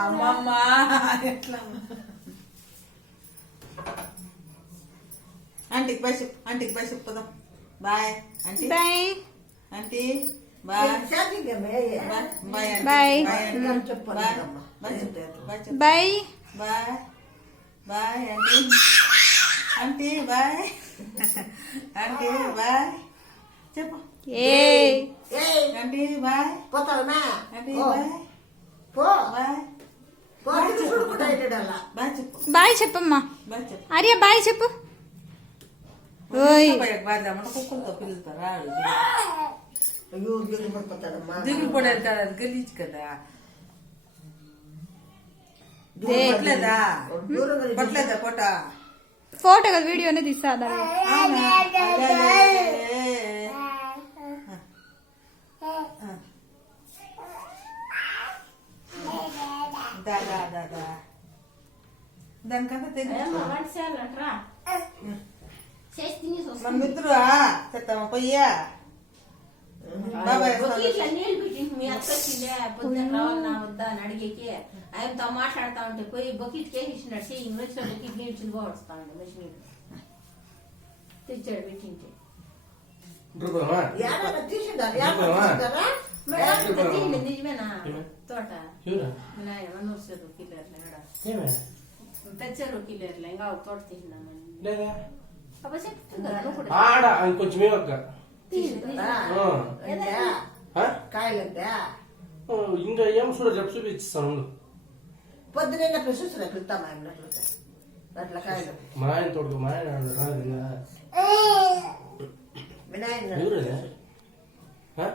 అమ్మమ్మ ఎట్లా ఆంటీకి బాయ్ చెప్పు, ఆంటీకి బాయ్ చెప్పుదాం. Bye aunty, bye aunty, bye bye bye bye bye bye aunty, aunty bye aunty bye చెప్పు. ఆంటీ బాయ్ పోతావునా ఆంటీ బాయ్ బాయ్ చెప్పు. బాయ్ చెప్పమ్మా. బాయ్ చెప్పు. ఆర్య బాయ్ చెప్పు. కుక్కలతో పిల్లలతో రాడు. అయ్యో దిగులు పడిపోతాడమ్మా. దిగులు పడేది కదా, అది గలీజ్ కదా. పట్లేదా పట్లేదా ఫోటో ఫోటో కదా వీడియోనే తీస్తా. దానికంతా తెలియదు మన మిత్రుడు చెప్తామా పొయ్యా బాబాయ్ నీళ్ళు పెట్టి మీ అక్కొచ్చిందే పొద్దున్న రావాలన్నా వద్దా అని అడిగేకి ఆయనతో మాట్లాడుతా ఉంటే పోయి బకెట్ కేసినాడు చెయ్యి వచ్చిన బకెట్ నీడ్చుని పోవడుస్తా ఉండే మెషిన్ తెచ్చాడు పెట్టింటే నిజమేనా తోట నాయన మనూరు కిల్లర్లు తెచ్చారు కిల్లర్లు ఇంకా తోట తీసినామని ఆడ కొంచెం కాయలంటే ఇంకా ఏం చూడ చెప్పు చూపిస్తాను. పొద్దున ప్రశంసలు పిలుతాం అట్లా కాయలు మా ఆయన తోడుకు మా ఆయన వినాయన